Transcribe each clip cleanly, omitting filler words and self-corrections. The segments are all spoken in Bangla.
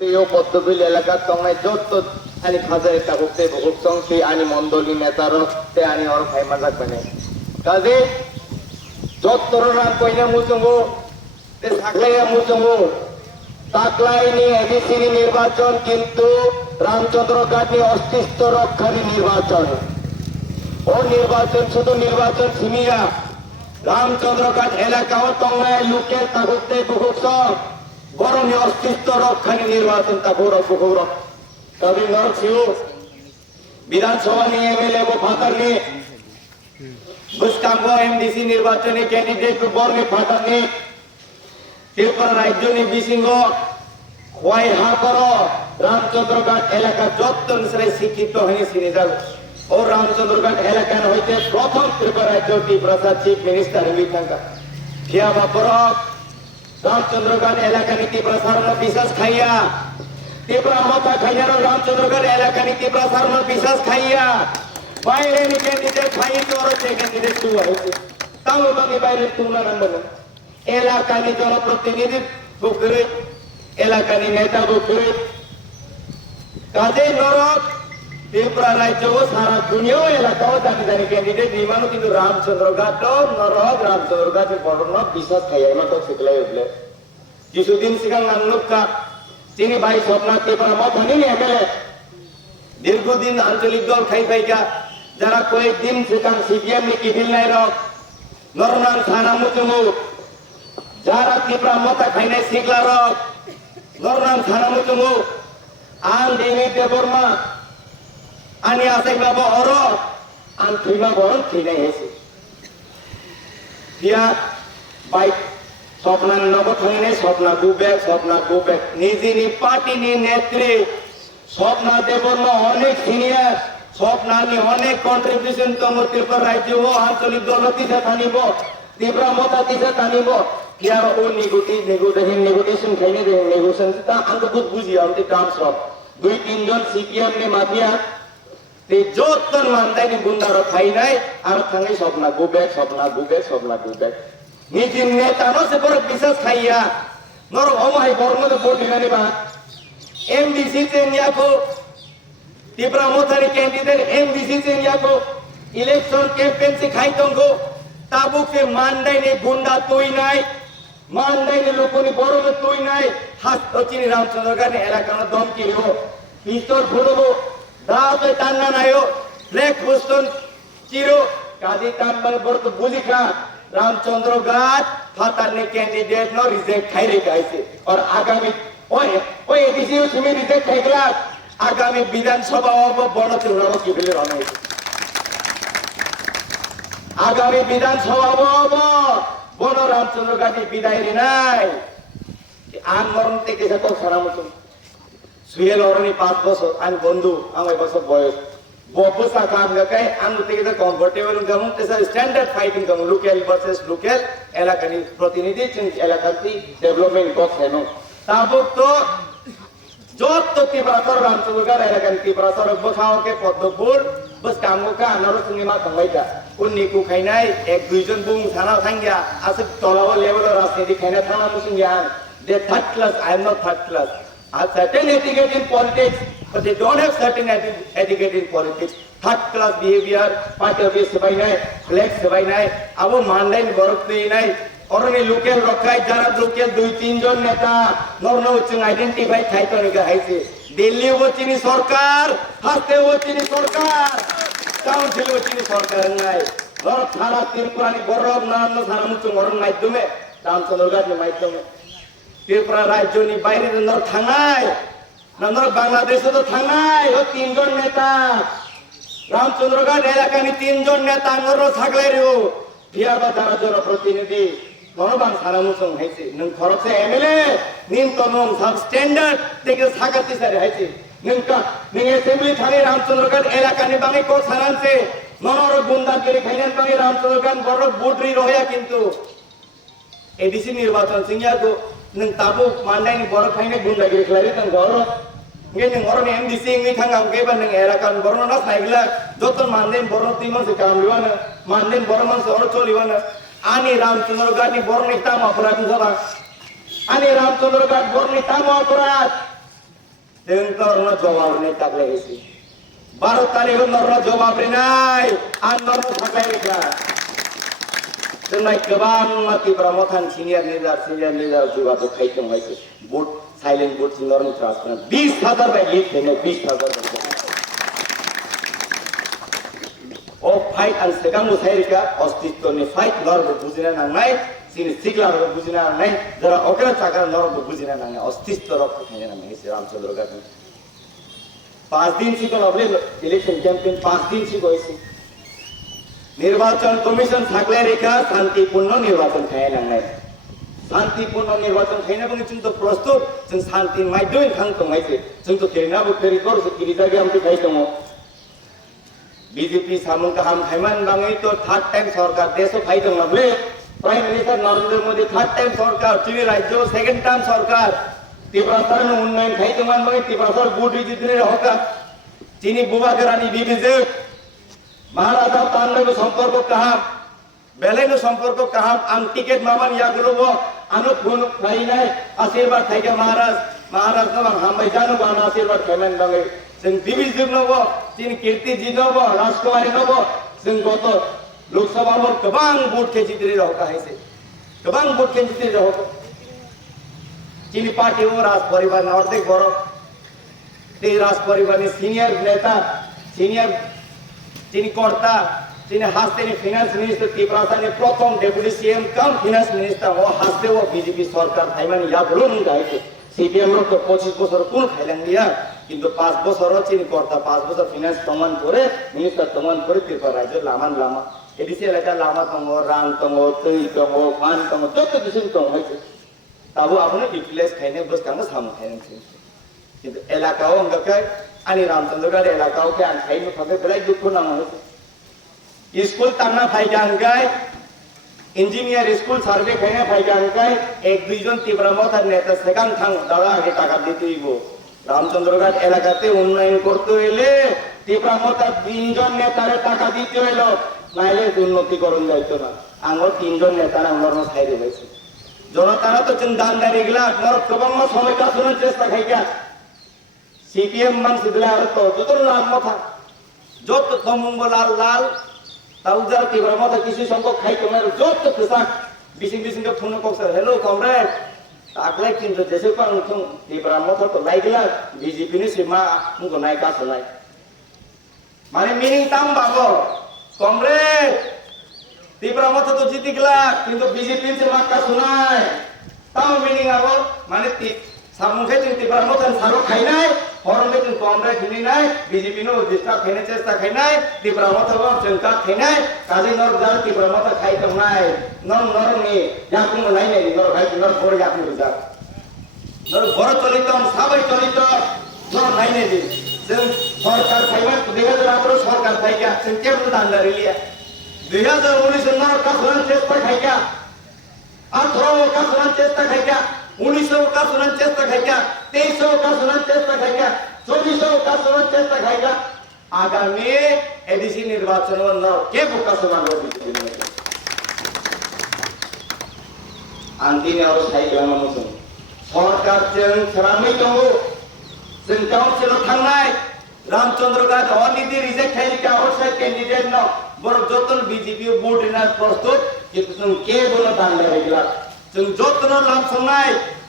তেও পদ্মবিল এলাকার তংনায় যত আনি খাজারে তাকুতে বহুত সংসি আনি মন্ডলী নেতার তে আনি ওর ফাইমা রাখবেন কাজে যত রাম কইনা মুজঙ্গো তে সাকলাইয়া মুজঙ্গো তাকলাইনি এবিসিনি নির্বাচন কিন্তু রামচন্দ্র ঘাটি অস্তিত্ব রক্ষারী নির্বাচন ও নির্বাচন শুধু নির্বাচন সীমিয়া রামচন্দ্র ঘাট এলাকা ও তংনায় লোকের তাকুতে বহুত সব বরং অস্তিত্ব রক্ষারী নির্বাচন তা গৌরব গৌরব তবে নরসিংহ বিধানসভা নিয়ে এমএলএ ও ফাতার নিয়ে বুসকাঙ্গ এমডিসি নির্বাচনে ক্যান্ডিডেট বর্গে ফাতার নিয়ে ত্রিপুরা রাজ্য নিয়ে বিসিংহ খোয়াই হা করো রামচন্দ্র ঘাট এলাকা যত শিক্ষিত হয়নি সিনিজাল ও রামচন্দ্র ঘাট এলাকার হইতে প্রথম ত্রিপুরা রাজ্য প্রসাদ চিফ মিনিস্টার হইতাঙ্কা ঠিয়া বাপরক রামচন্দ্র ঘাট এলাকা নীতি প্রসারণ বিশ্বাস খাইয়া ত্রিপুরা মাথা খাইয়া রামচন্দ্র ঘাট এলাকা নীতি প্রসারণ বিশ্বাস খাইয়া বাইরে ক্যান্ডিডেট খাইয়ে তো ওর ক্যান্ডিডেট তু হয়েছে তাও বাকি বাইরে তুলনা নাম্বার এলাকানি জনপ্রতিনিধি বুকরে এলাকানি নেতা বুকরে কাজে নরক ত্রিপুরা রাজ্য সারা দুনিয়াও এলাকাও জানি জানি ক্যান্ডিডেট নির্মাণ কিন্তু রামচন্দ্র ঘাট নরক রামচন্দ্র ঘাটের বর্ণ বিশ্বাস খাইয়া মতো শিখলাই উঠলে কিছুদিন সিগাং নানুকা তিনি ভাই স্বপ্না ত্রিপুরা মত হয়নি এমএলএ দীর্ঘদিন আঞ্চলিক দল খাই পাইকা যারা কয়েকদিন সেখান সিপিএম নি কিভিল নাই রক নরনান থানা মুচুমু যারা ত্রিপুরা মতা খাই নাই শিখলা রক নরনান থানা মুচুমু আন দেবী দেবর্মা আনি আসে বাবা অর আন থিমা বরণ থিনাই হেসে দিয়া বাইক স্বপ্না নগদ হয়নি স্বপ্না গুবেক নিজেনি পার্টি নি নেত্রী স্বপ্না দেবর্মা অনেক সিনিয়র স্বপ্না নি অনেক কন্ট্রিবিউশন তম ত্রিপুরা রাজ্য ও আঞ্চলিক দল তিসা থানিব ত্রিপুরা মতা তিসা থানিব কিয়া ও নেগোটিয়েশন খাইনে দে নেগোশন তা আঙ্ক বুঝ বুঝি আমতি টার্মস অফ দুই তিনজন সিপিএম নি মাফিয়া তে যতন মানদাইনি গুন্ডার খাই নাই আর থাঙ্গাই স্বপ্না গুবেক নিজের নেতা নসে বড় বিশ্বাস খাইয়া নর অমাই বর্মদ ভোট দিনানি বা एमडीसी से नियाको ত্রিপুরা মথারি ক্যান্ডিডেট एमडीसी से नियाको इलेक्शन कैंपेन से खाई तंगो ताबुक से मानदाई ने गुंडा तोई नाई मानदाई ने लोगों ने बड़ों में तोई नाई हाथ तोचिनी रामचंद्र का ने एलाका में दम की हो पिस्तौल फुड़ो दाव पे तान्ना नायो ब्लैक बोस्टन चिरो कादी तांबल बर्त बुझिका रामचंद्र घाट फातार ने कैंडिडेट नो रिजेक्ट खाई रे गाइसे और आगामी ओए एडीसी सिमी रिजेक्ट खाइगला आगामी विधानसभा बड़ चुनाव किबिले रनाई आगामी विधानसभा बड़ रामचंद्र घाटी विदाय रे नाई आन मरण থেকে যত সারামতো সুয়েল অরনি 5 বছর আন বন্ধু আমার বছর বয়স বপসা কাম গায় আন থেকে তো কমফোর্টেবল গাম তেসা স্ট্যান্ডার্ড ফাইটিং গাম লোকাল ভার্সেস লোকাল এলাকানি প্রতিনিধি এলাকাতি ডেভেলপমেন্ট কক্স হেনো তাবক তো যত ত্রিপুরা রামচন্দ্র ঘাট এলাকানি ত্রিপুরা বসাও কে পদ্মপুর बस कामो का अनारो सिनेमा खंगाइता उन्नी को खाइनाय एक दुइजन बुं थाना थांगिया आसे तलाव लेवल राजनीति खाइना थाना मुसिंगियान they third class I am not third class are certain etiquette in politics but they don't have certain etiquette in politics third class behavior party office sebai nai flex sebai nai abo mandain borok nei nai oroni local rokai jara local dui tin jon neta norno chung identify thaito ni gahaise Delhi ওচিনি সরকার হাতে ওচিনি সরকার কাউন্সিল ওচিনি সরকার নাই ধর থানা ত্রিপুরানি গরব নান্ন থানা মুচু মরণ মাধ্যমে রামচন্দ্র ঘাটের মাধ্যমে ত্রিপুরা রাজ্যনি বাইরে নর থানায় নর বাংলাদেশে তো থানায় ও তিনজন নেতা রামচন্দ্র ঘাট এলাকানি তিনজন নেতা নর থাকলে রেও বিহার বা যারা জনপ্রতিনিধি গণবান সারামুসং হাইছে নং খরচে এমএলএ নিম তনং সাব স্ট্যান্ডার্ড থেকে সাকাতি সারে হাইছে নংকা নিং অ্যাসেম্বলি থানে রামচন্দ্র ঘাট এলাকানি বাঙে কো সারানছে ননর গুন্ডাগিরি খাইনান বাঙে রামচন্দ্র ঘাট বড় বুডরি রহয়া কিন্তু এডিসি নির্বাচন সিংয়া গো নং তাবু মান্ডাইনি বড় খাইনে গুন্ডাগিরি খেলারি তং ঘর nge neng orang MDC ngi thangam ke ban neng erakan borno na saigla joton manden borno timan se kam liwana manden borno man se orcho liwana ani ramchandra ghat ni borno tam aparat jaba ani ramchandra ghat borno tam aparat Tentorno jawab ni tak lagi. Baru kali norno jawab ni nai, an norno sakai ka. Tenai kebang mati pramotan senior leader juga tu kaitan macam boot silent boot norno transfer. 20,000 lagi kena 20,000. Oh fight and second musai ka, ostito ni fight norno bujina nangai. Sini siklar bujina nangai. Jara okra cakar norno bujina nangai. Ostito rok kena nangai. Ram Chandra ka. 5 दिन से कोन अबले इलेक्शन कैंपेन 5 दिन से गइছে নির্বাচন কমিশন থাকলে রেখা শান্তিপূর্ণ নির্বাচন খায় নাই শান্তিপূর্ণ নির্বাচন খায় না বলে চিন্তা প্রস্তুত जों শান্তি মাইদুই খাংতো মাইছে जों তো কেনাবো ফেরি করছে কি জায়গা আমতে খাইতম বিজেপি সামন কাহাম খাইমান বাঙাই তো থার্ড টাইম সরকার দেশও খাইতম না বলে prime minister Narendra Modi third time সরকার চিনি রাজ্য সেকেন্ড টাইম সরকার त्रिपुरा में उन्नयन खाई तो मान बगे त्रिपुरा बूट जितने होगा चीनी बुबा करानी बीबीजे महाराजा तांडव संपर्क कहा बेले नो संपर्क कहा आम टिकट मामन या गुलो वो अनुकूल नहीं नहीं आशीर्वाद थे क्या महाराज तो हम भाई जानो बाना आशीर्वाद खेमें बगे सिंह बीबीजे नो वो चीन कीर्ति जीतो वो राजकुमारी नो वो सिंह को तो लोकसभा में कबांग बूट के जितने होगा है से कबांग बूट के जितने होगा चीनी पार्टी वो राज परिवार नॉर्दिक बड़ो ते राज परिवार ने सीनियर नेता सीनियर चीनी कोर्टा चीनी हास्ते ने फाइनेंस मिनिस्टर त्रिपुरा ने प्रथम डेप्यूटी सीएम कम फाइनेंस मिनिस्टर वो हास्ते वो बीजेपी सरकार थाईमान या बोलो नहीं गाइते सीपीएम लोग तो 25 বছর কোন খাইলেন দিয়া কিন্তু 5 বছর চীনি কোর্টা 5 বছর ফাইনেন্স সমান করে মিনিস্টার সমান করে ত্রিপুরা রাজ্য লামা এডিসি এলাকা লামা তঙ্গ রাং তঙ্গ তৈ তঙ্গ ফান তঙ্গ যত কিছু তঙ্গ হয়েছে ताबो आपने डिप्लेस खाने बस कामो सामु खाने थे किंतु इलाकाओं अंगक आनी रामचंद्र का इलाकाओं के अंखाई में फगे बलाई दुख ना हो स्कूल ताना भाई जान गए इंजीनियर स्कूल सर्वे खाने भाई जान गए एक दुईजन तीव्र मत नेता सेकंड थांग दादा आगे टाका देते वो रामचंद्र का इलाका ते उन्नयन करते हुए तीव्र मत 3 জন নেতারে টাকা দিতে হলো নাইলে উন্নতি করুন যাইতো না আঙ্গুর 3 জন নেতারা আমরা খাইরে হইছে জনতারা তো চিন্তাধারা গলা নর কবম সময় কা শুনে চেষ্টা খাইকা সিপিএম মান সিদলা আর তো যত লাভ মাথা যত তমঙ্গল আর লাল তাউজার তীব্র মাথা কিছু সংখ্যক খাই তোমার যত পেশাক বিসিং কা ফোন কক্স हेलो कमरेड ताकले কিন্তু দেশে কোন তীব্র মাথা তো লাইগলা বিজেপি নি সীমা মুগো নাই কা শুনাই মানে মিনিং তাম বাবো কমরেড तीव्र मत तो जीती गला किंतु बीजेपी से माका सुनाय ताऊ मीनिंग आबो माने सामुखे जों तीव्र मत सारो खाइनाय हरमे जों कांग्रेस खिनिनाय बीजेपी नो दिस्टा खाइनाय चेष्टा खाइनाय तीव्र मत बो जों का खाइनाय काजे नर जार तीव्र मत खाइ तंनाय नर नि याकुम नाय नाय नर भाई नर बड़ याकुम जा नर बड़ चलित साबै चलित नर नाय नाय दि जों सरकार खाइबा 2018 सरकार खाइगा जों केबो दानदारि लिया 2019 नर का सुनन चेष्टा खाइगा 18 का सुनन चेष्टा खाइगा 19 का सुनन चेष्टा खाइगा 23 का सुनन चेष्टा खाइगा 24 का सुनन चेष्टा खाइगा आगामी एडीसी निर्वाचन नर के बुका सुनन होबी आंदिने और साइक्ला मानुसुन सरकार जों सरामै दंगो जों काउन्सिल थांनाय रामचंद्र का अनिधि रिजेक्ट खाइका और साइड कैंडिडेट न बड़ जतन बीजेपी बोर्ड ना प्रस्तुत किंतु जों के बोला दान लागला जों जतन लाम संनाय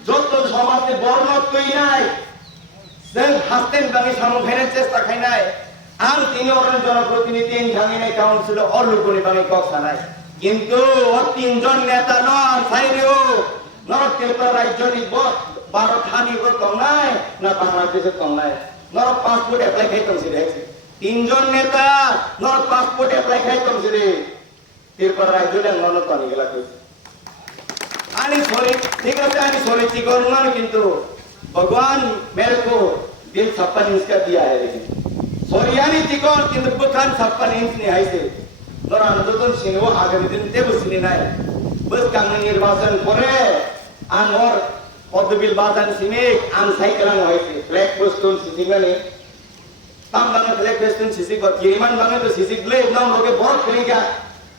जतन समाज के बर्णत कइनाय जों हास्तेन बाङै सामु खाइनाय चेष्टा खाइनाय आं तिनि अरन जनप्रतिनिधि थांगिनाय काउन्सिल और लोकनि बाङै कक्सानाय किंतु 3 জন नेता न साइरियो न त्रिपुरा राज्यनि 12 थानि को तंनाय ना बांग्लादेश तंनाय न पासपोर्ट एप्लाई खाइ तंसिरे 3 জন नेता नर पासपोर्ट एप्लाई खाइ तंसिरे त्रिपुरा राज्यले नन तनि गेला कइसे आनी सॉरी ठीक है आनी सॉरी चिकन ना किंतु भगवान मेरे को दिल 56 इंच का दिया है लेकिन सॉरी यानी चिकन किंतु बुखान 56 इंच नहीं है से नर आंदोलन सिनो आगामी दिन तेबो सिनि नाय बस कांगनि निर्वाचन करे आं और पदबिल बाजान सिमिक आं साइकेलां होइसे फ्लैग पोस्टन सिसिगानि ताम बांगे फ्लैग पोस्टन सिसि को किरिमान बांगे तो सिसि ग्ले नाम लोगे बड़ खेलिगा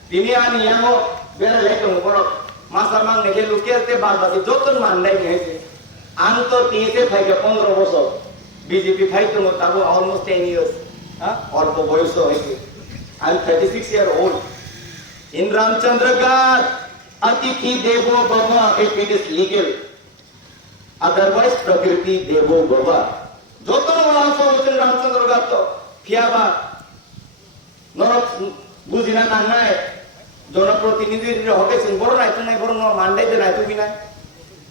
तिनि आनि यामो बेरा लेको बड़ मासामां नेके लुकेते बाद बाकी जतन माननाय नैसे आं तो 30 থেকে 15 বছর বিজেপি খাইতো না তারপর অলমোস্ট 10 years অল্প বয়স হয়েছে I am 36 year old in Ramchandra Ghat Atithi Devo Bhava if it is legal otherwise Prakriti Devo Bhava যত মানুষ হচ্ছেন রামচন্দ্র ঘাট তো ফিয়াবা নরক বুঝিনা না নাই জনপ্রতিনিধির হবে বড় নাই তো নাই বড় মান্ডাইতে নাই তুমি নাই